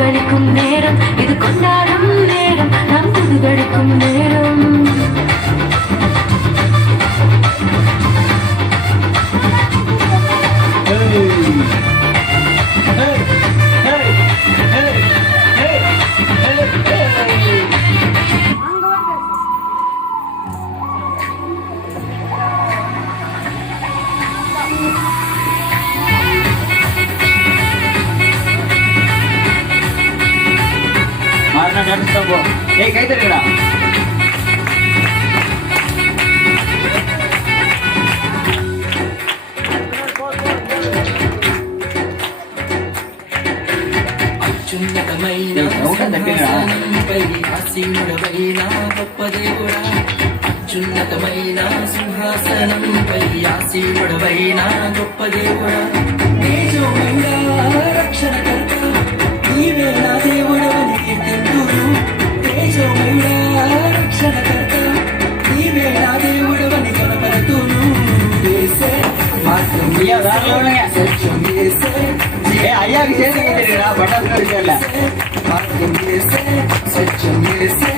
குதூகலிக்கும் நேரம், இது கொண்டாடும் நேரம், நாம் குதூகலிக்கும் நேரம். ஏய் கை தட்டுடா. అత్యున్నతమైన ఆసీనుడవైన గొప్ప దేవుడా, అత్యున్నతమైన సింహాసనంపై ఆసీనుడవైన గొప్ప దేవుడా, తేజోమయ రక్షణకర్త నీవే నా దేవుడవని కీర్తింతును. తేజోమయ రక్షణకర్త నీవే నా దేవుడవని కనపడుతును. యేసే మార్గం సత్యం యేసే ஐயாவுக்கு சேர்த்து கேட்டுக்கிறா பட்டாசு தெரியல. మార్గం యేసే సత్యం యేసే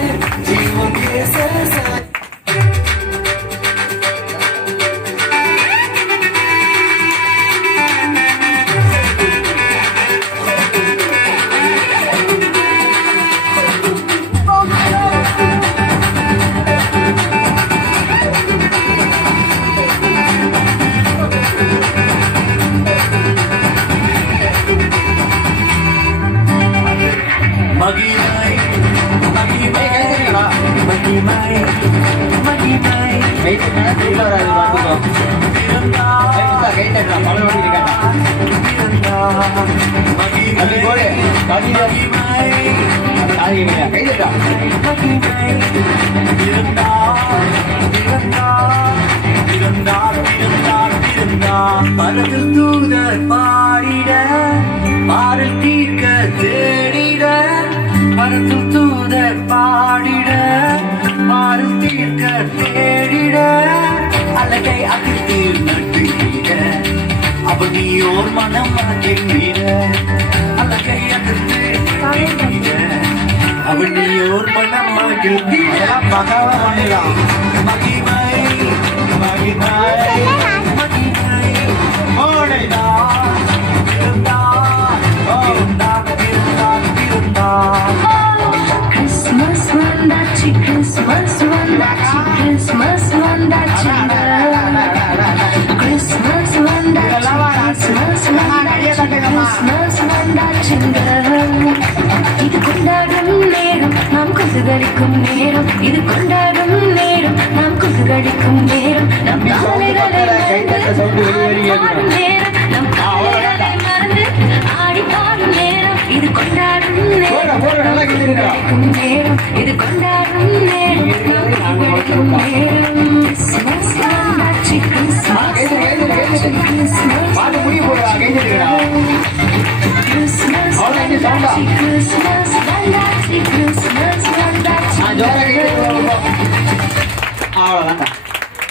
జీవం యేసే. பரத்தில் தூதர் பாடிட, பாடல் தீர்க்க தேடிட, பரத்தில் தூதர் பாடிட, பாடல் தீர்க்க தேடிட, அழகை அதிர்த்தீர் நட்டுகிட, அவன் நீயோர் மனம் மகிழ்ந்திட, அழகை அதிர்த்து தேடிட, அவன் நீயோர் மனம் மகிழ்ந்திட. மகிமை மகிமை Christmas வந்தாச்சு, Christmas வந்தாச்சு, Christmas வந்தாச்சு, Christmas வந்தாச்சு, Christmas வந்தாச்சு, Christmas வந்தாச்சுங்க. இது கொண்டாடும் நேரம், நாம் குதூகலிக்கும் நேரம், இது கொண்டாடும் நேரம், நாம் குதூகலிக்கும் நேரம், நம் கவலைகளை மறந்து ஆடி நேரம், நம் கவலைகளை மறந்து ஆடி பாடும் நேரம், இது கொண்டாடும் நேரம், குதூகலிக்கும் நேரம், இது கொண்டாடும் நேரம், நாம் குதூகலிக்கும் நேரம். கிறிஸ்மஸ் வந்தாச்சு, கிறிஸ்மஸ் வந்தாச்சு, கிறிஸ்மஸ் பாட்டு முடிய போடுறா கை தட்டுடா. கிறிஸ்மஸ் வந்தாச்சு, கிறிஸ்மஸ்